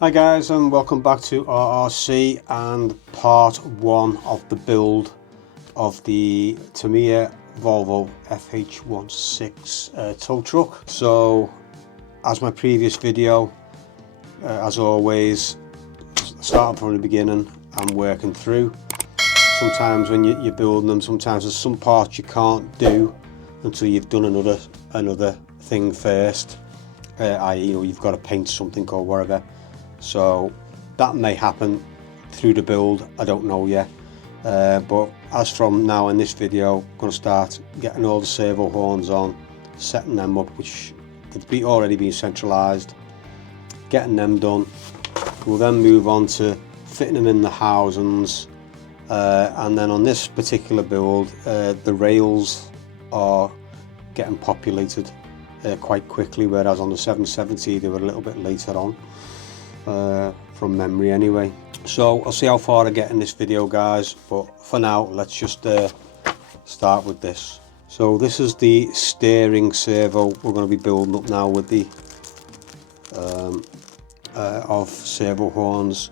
Hi guys, and welcome back to RRC and part one of the build of the Tamiya Volvo FH16 tow truck. So as my previous video, as always, starting from the beginning and working through. Sometimes when you're building them, sometimes there's some parts you can't do until you've done another thing first, i.e. you've got to paint something or whatever. So that may happen through the build, I don't know yet, but as from now in this video, I'm going to start getting all the servo horns on, setting them up, which have already been centralised, getting them done. We'll then move on to fitting them in the housings, and then on this particular build, the rails are getting populated quite quickly, whereas on the 770 they were a little bit later on. From memory anyway. So I'll see how far I get in this video, guys, but for now let's just start with this. So this is the steering servo we're going to be building up now with the of servo horns,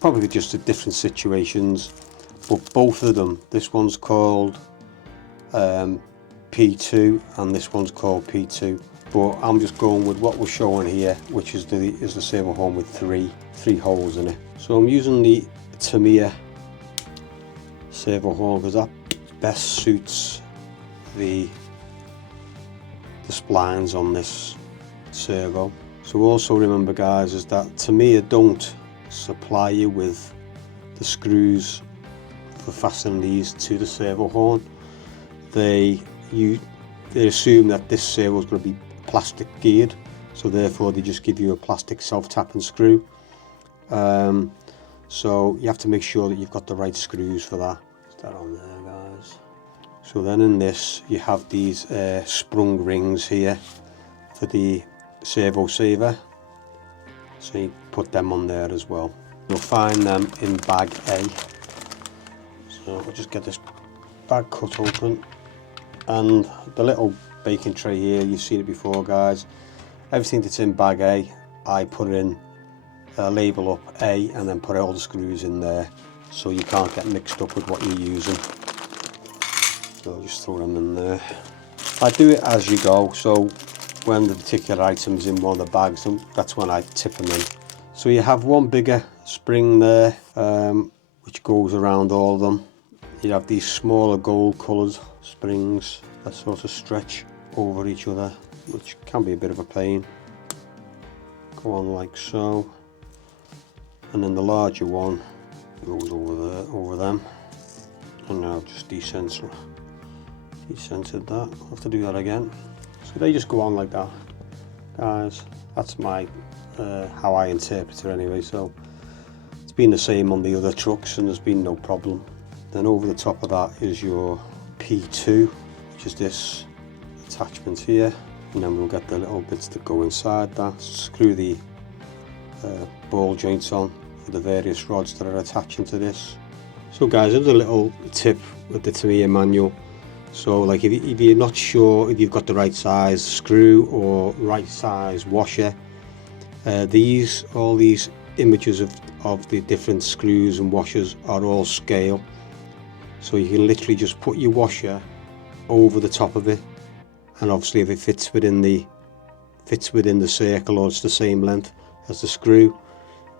probably just at different situations, but both of them, this one's called P2 and this one's called P2. But I'm just going with what we're showing here, which is the servo horn with three holes in it. So I'm using the Tamiya servo horn because that best suits the splines on this servo. So also remember, guys, is that Tamiya don't supply you with the screws for fastening these to the servo horn. They assume that this servo is going to be plastic geared, so therefore they just give you a plastic self-tapping screw. So you have to make sure that you've got the right screws for that. Is that on there, guys? So then in this you have these sprung rings here for the servo saver, so you put them on there as well. You'll find them in bag A. So I'll just get this bag cut open, and the little baking tray here, you've seen it before, guys. Everything that's in bag A, I put in label up A and then put all the screws in there, so you can't get mixed up with what you're using. So I'll just throw them in there. I do it as you go, so when the particular item's in one of the bags, that's when I tip them in. So you have one bigger spring there, which goes around all of them. You have these smaller gold coloured springs that sort of stretch over each other, which can be a bit of a pain. Go on like so, and then the larger one goes over there, over them, and now just decentered that. I'll have to do that again. So they just go on like that, guys. That's my how I interpret it anyway. So it's been the same on the other trucks and there's been no problem. Then over the top of that is your P2, which is this attachment here, and then we'll get the little bits that go inside that. Screw the ball joints on for the various rods that are attaching to this. So guys, there's a little tip with the Tamiya manual. So like if you're not sure if you've got the right size screw or right size washer, all these images of the different screws and washers are all scale. So you can literally just put your washer over the top of it, and obviously if it fits within the circle, or it's the same length as the screw,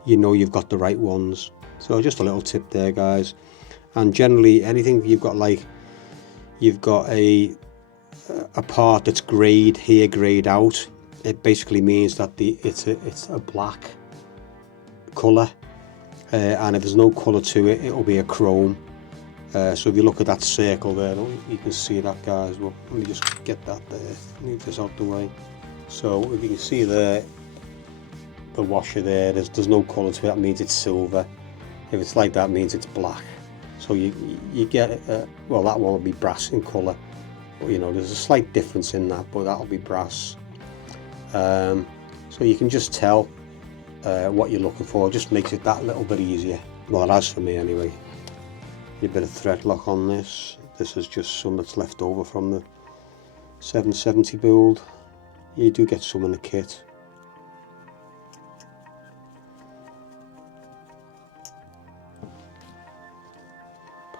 you know you've got the right ones. So just a little tip there, guys. And generally anything you've got a part that's greyed here, greyed out, it basically means that it's a black colour, and if there's no colour to it, it'll be a chrome. So if you look at that circle there, you can see that, guys. Well, let me just get that there, move this out the way. So if you can see there, the washer there, there's no colour to it, that means it's silver. If it's like that, it means it's black. So you get, well, that one will be brass in colour, but there's a slight difference in that, but that'll be brass. So you can just tell what you're looking for. It just makes it that little bit easier. Well, it has for me anyway. A bit of thread lock on this. This is just some that's left over from the 770 build. You do get some in the kit.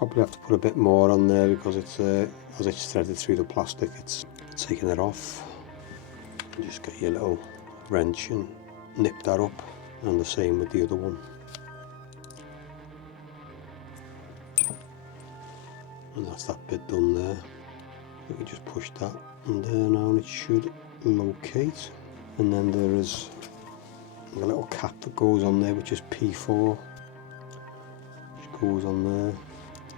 Probably have to put a bit more on there because it's as it's threaded through the plastic, it's taking it off. And just get your little wrench and nip that up, and the same with the other one. And that's that bit done there. We can just push that in there now and it should locate. And then there is a little cap that goes on there which is P4, which goes on there.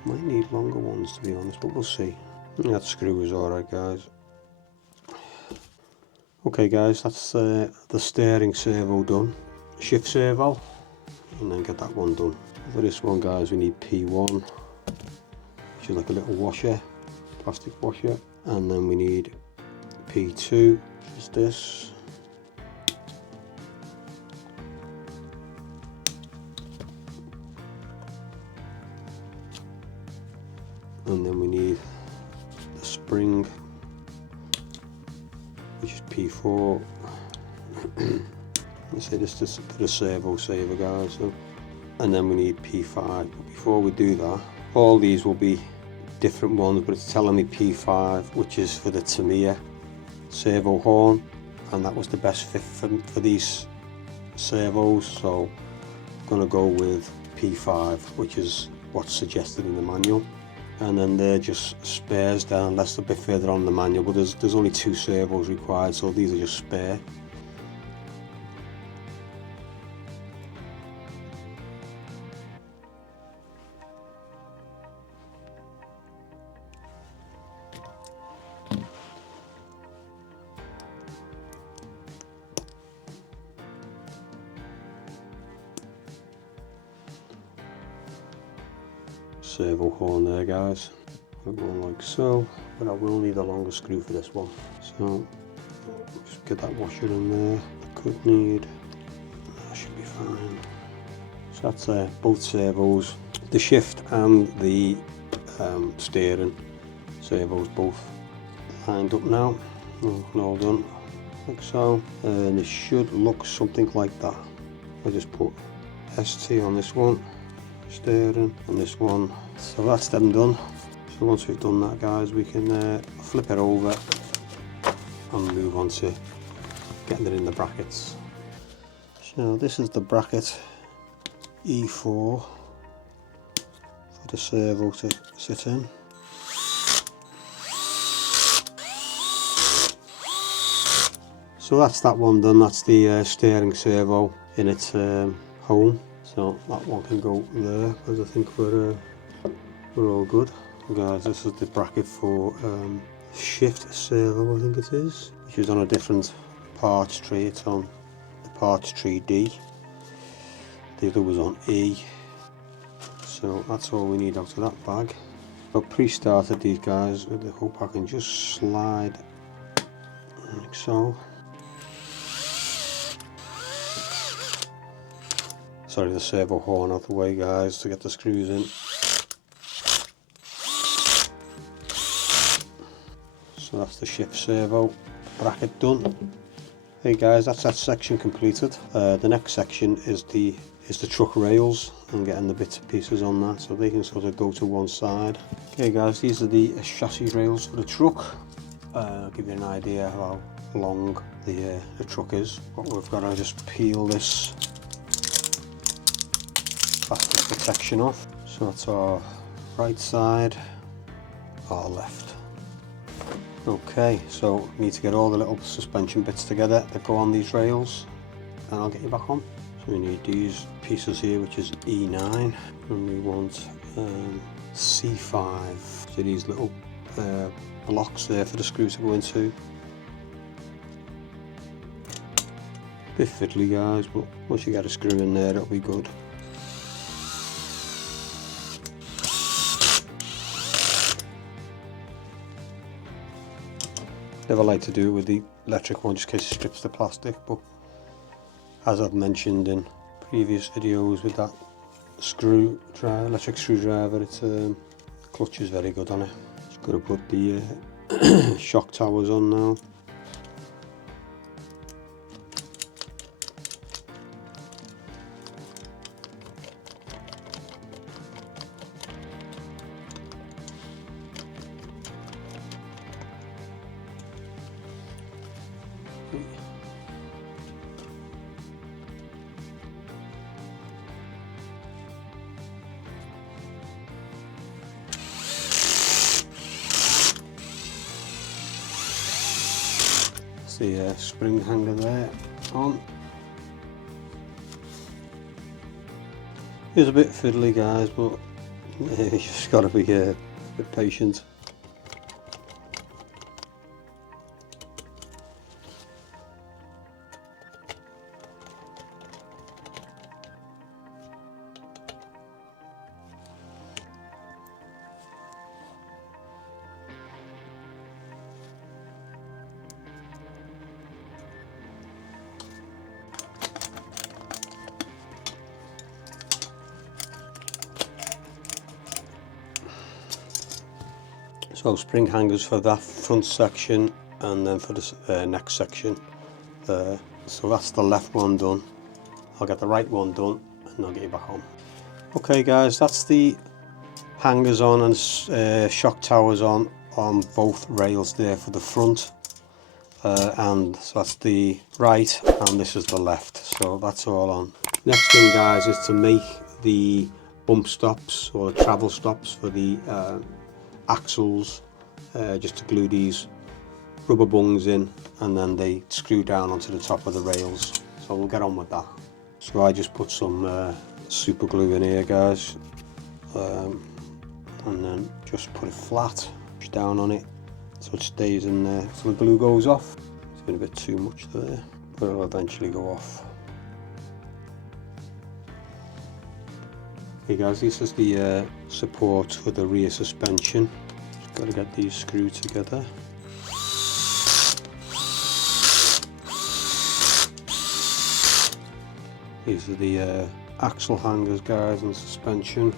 Might need longer ones to be honest, but we'll see. That screw is alright guys. Okay guys, that's the steering servo done. Shift servo, and then get that one done. For this one guys we need P1, which is like a little washer, plastic washer, and then we need P2, which is this. And then we need the spring, which is P4. Let's say this is for the servo saver guys. So. And then we need P5. But before we do that, all these will be different ones, but it's telling me P5, which is for the Tamiya servo horn, and that was the best fit for these servos. So I'm going to go with P5, which is what's suggested in the manual. And then they're just spares down, that's a bit further on the manual, but there's only 2 servos required, so these are just spare. Servo horn there guys, we're going like so, but I will need a longer screw for this one, so just get that washer in there. Could need, that should be fine. So that's both servos, the shift and the steering servos both lined up now, and all done like so, and it should look something like that. I just put ST on this one, steering on this one, so that's them done. So once we've done that guys, we can flip it over and move on to getting it in the brackets. So this is the bracket E4 for the servo to sit in. So that's that one done, that's the steering servo in its home. So that one can go there, because I think we're all good. Guys, this is the bracket for shift servo, I think it is, which is on a different parts tree. It's on the parts tree D. The other was on E. So that's all we need out of that bag. I've pre-started these guys with the hope I can just slide like so. Sorry, the servo horn out the way guys to get the screws in. So that's the shift servo bracket done. Hey guys, that's that section completed. The next section is the truck rails and getting the bits and pieces on that so they can sort of go to one side. Okay guys, these are the chassis rails for the truck. I'll give you an idea how long the truck is. But we've got to just peel this plastic protection off. So that's our right side, our left. Okay, so we need to get all the little suspension bits together that go on these rails, and I'll get you back on. So we need these pieces here, which is E9, and we want C5. So these little blocks there for the screws to go into. Bit fiddly guys, but once you get a screw in there it'll be good. Never like to do it with the electric one just in case it strips the plastic, but as I've mentioned in previous videos with that electric screwdriver, it's clutch is very good on it. Just got to put the shock towers on now. the spring hanger there on. It's a bit fiddly, guys, but you just got to be a bit patient. So spring hangers for that front section, and then for the next section. So that's the left one done. I'll get the right one done and I'll get you back home. Okay guys, that's the hangers on and shock towers on both rails there for the front. And so that's the right and this is the left. So that's all on. Next thing guys is to make the bump stops or the travel stops for the axles, just to glue these rubber bungs in, and then they screw down onto the top of the rails. So we'll get on with that. So I just put some super glue in here guys, and then just put it flat, push down on it so it stays in there so the glue goes off. It's been a bit too much there, but it'll eventually go off. Okay guys, this is the support for the rear suspension. Just got to get these screwed together. These are the axle hangers guys and suspension.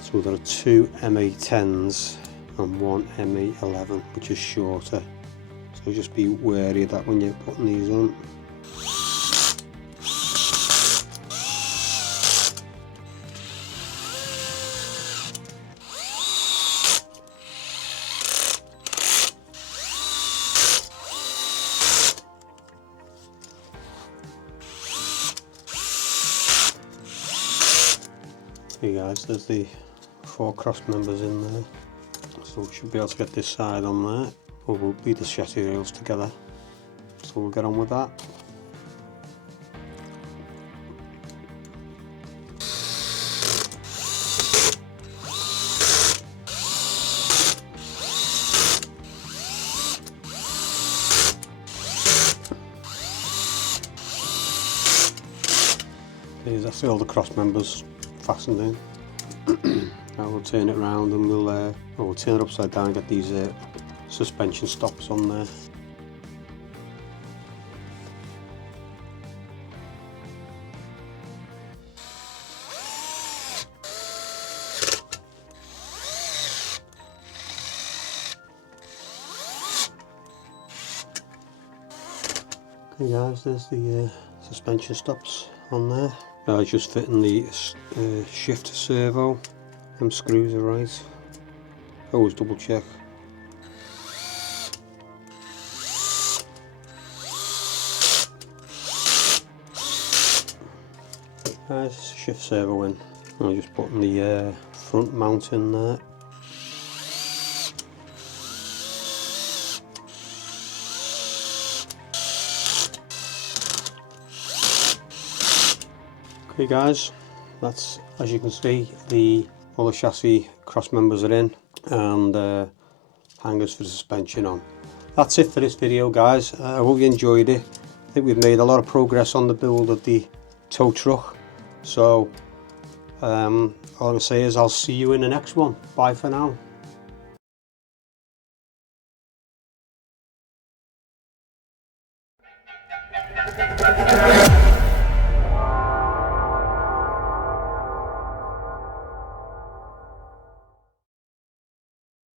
So there are two MA10s and one MA11 which is shorter. So just be wary of that when you're putting these on. Hey guys, there's the 4 cross members in there, so we should be able to get this side on there, or we'll beat the chassis rails together, so we'll get on with that. Okay, that's all the cross members fastened in. Now we'll turn it around and we'll turn it upside down and get these suspension stops on there. Okay guys, there's the suspension stops on there. Now it's just fitting the shift servo. Them screws are right. Always double check. Guys, shift servo in. I'm just putting the front mount in there. Okay guys, that's, as you can see, all the chassis cross members are in, and hangers for the suspension on. That's it for this video guys. I hope you enjoyed it. I think we've made a lot of progress on the build of the tow truck. So all I'm going to say is I'll see you in the next one. Bye for now.